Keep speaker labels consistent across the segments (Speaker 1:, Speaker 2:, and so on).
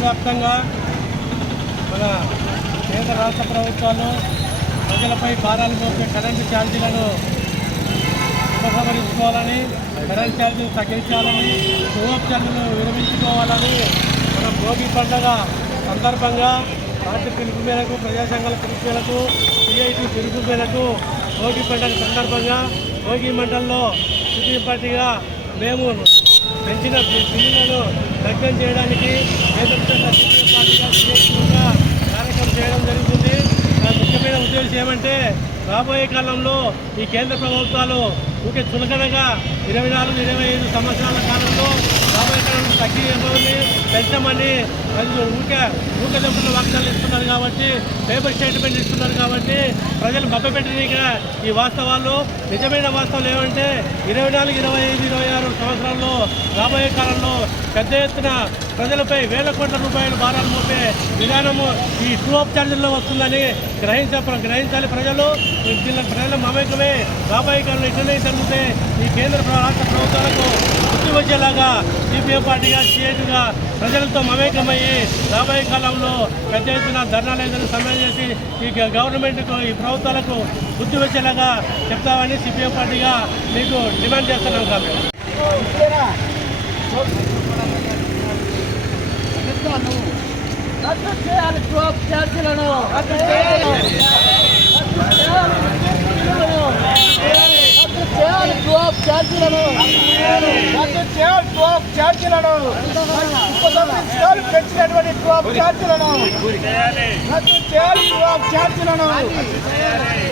Speaker 1: వ్యాప్తంగా మన కేంద్ర రాష్ట్ర ప్రభుత్వాలు ప్రజలపై భారాలు మోపే కరెంటు ఛార్జీలను ఉపసంహరించుకోవాలని కరెంట్ ఛార్జీలు తగ్గించాలని సోప్ విరమించుకోవాలని మన భోగి పండుగ సందర్భంగా పార్టీ పిలుపు మేరకు ప్రజాసంఘాల పిలుపు మేరకు సిఐటి పిలుపు మేరకు భోగి పండుగ సందర్భంగా భోగి మండలంలో సిపిఎం పార్టీగా మేము పెంచిన బిల్లులను దగ్గర చేయడానికి పార్టీగా కార్యక్రమం చేయడం జరుగుతుంది. ముఖ్యమైన ఉద్దేశం ఏమంటే రాబోయే కాలంలో ఈ కేంద్ర ప్రభుత్వాలు ఊకే చులకనగా ఇరవై నాలుగు ఇరవై ఐదు సంవత్సరాల కాలంలో రాబోయే కాలంలో తగ్గి అమౌంట్ని పెంచమని ప్రజలు ఊకే ఊకే దెబ్బలు వాగ్దానాలు ఇస్తున్నారు కాబట్టి పేపర్ స్టేట్మెంట్ ఇస్తున్నారు కాబట్టి ప్రజలు మభ్యపెట్టడానికి ఈ వాస్తవాలు. నిజమైన వాస్తవాలు ఏమంటే ఇరవై నాలుగు ఇరవై ఐదు ఇరవై ఆరు సంవత్సరాల్లో రాబోయే కాలంలో పెద్ద ఎత్తున ప్రజలపై వేల కోట్ల రూపాయల భారాలు మోపే విధానము ఈ టూ ఆఫ్ ఛార్జీల్లో వస్తుందని గ్రహించ గ్రహించాలి ప్రజలు. దీనిలో ప్రజల మమేకమే రాబోయే కాలంలో ఎట్లనే జరుగుతే కేంద్ర రాష్ట్ర ప్రభుత్వాలకు గుర్తు వచ్చేలాగా సిపిఎం పార్టీగా సిఐటిగా ప్రజలతో మమేకమయ్యి రాబోయే కాలంలో పెద్ద ఎత్తున ధర్నాలు ఏదైనా సమ్మె చేసి ఈ గవర్నమెంట్కు ఈ ప్రభుత్వాలకు బుద్ధి వచ్చేలాగా చెప్తామని సిపిఎం పార్టీగా మీకు డిమాండ్ చేస్తున్నాం కాబట్టి
Speaker 2: రద్దు చేయాలి ఛార్జీలను. రద్దు చేయాలి డ్రాప్ ఛార్జీలను రద్దు చేయాలి ఛార్జీలను. ఉపసంహరించుకోవాలి పెంచినటువంటి డ్రాప్ ఛార్జీలను. రద్దు చేయాలి డ్రాప్ ఛార్జీలను.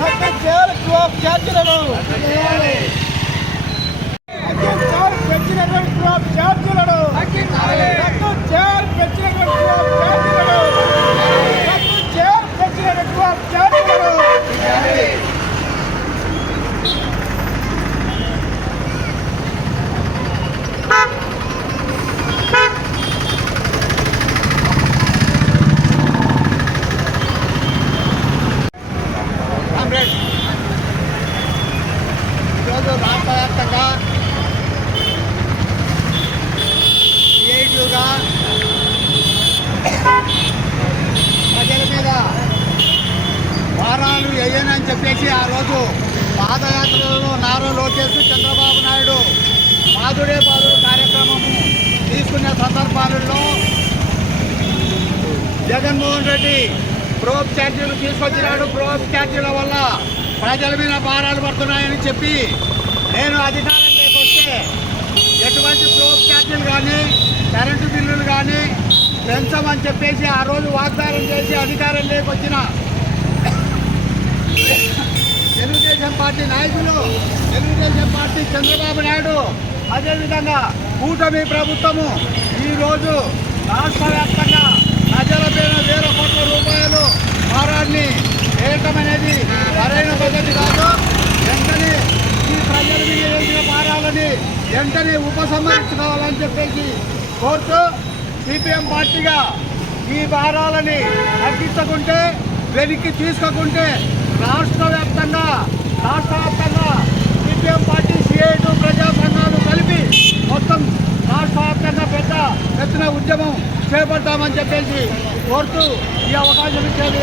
Speaker 2: రద్దు చేయాలి డ్రాప్ ఛార్జీలను. పెంచినటువంటి డ్రాప్ ఛార్జీలను రద్దు చేయాలి పెంచినటువంటి డ్రాప్ ఛార్జీలను రద్దు చేయాలి పెంచినటువంటి డ్రాప్ ఛార్జీలను ఈరోజు రాష్ట్ర వ్యాప్తంగా క్రియేటివ్గా ప్రజల మీద వారాలు వేయనని చెప్పేసి ఆ పాదయాత్రలో నారా లోకేష్ చంద్రబాబు నాయుడు పాదుడే పాదు కార్యక్రమము తీసుకునే సందర్భాలలో జగన్మోహన్ రెడ్డి ప్రోబ్ ఛార్జీలు తీసుకొచ్చినాడు. ప్రోబ్ ఛార్జీల వల్ల ప్రజల మీద భారాలు పడుతున్నాయని చెప్పి నేను అధికారం వస్తే ఎటువంటి ప్రోబ్ ఛార్జీలు కానీ కరెంటు బిల్లులు కానీ పెంచమని చెప్పేసి ఆ రోజు వాగ్దానం చేసి అధికారం లేకొచ్చిన పార్టీ నాయకులు తెలుగుదేశం పార్టీ చంద్రబాబు నాయుడు. అదేవిధంగా కూటమి ప్రభుత్వము ఈరోజు రాష్ట్ర వ్యాప్తంగా ప్రజల వేల కోట్ల రూపాయలు భారాన్ని వేయటం అనేది సరైన పద్ధతి కాదు. వెంటనే ఈ ప్రజల మీద వేసిన భారాలని వెంటనే ఉపసంహరించుకోవాలని చెప్పేసి కోర్టు సిపిఎం పార్టీగా ఈ భారాలని తగ్గించకుంటే వెనక్కి తీసుకోకుంటే రాష్ట్ర వ్యాప్తంగా రాష్ట్ర వ్యాప్తంగా సిపిఎం పార్టీ సిఐటు ప్రజా సంఘాలు కలిపి మొత్తం రాష్ట్ర వ్యాప్తంగా పెద్ద ఎత్తున ఉద్యమం చేపడతామని చెప్పేసి కోరుతూ ఈ అవకాశం ఇచ్చేది.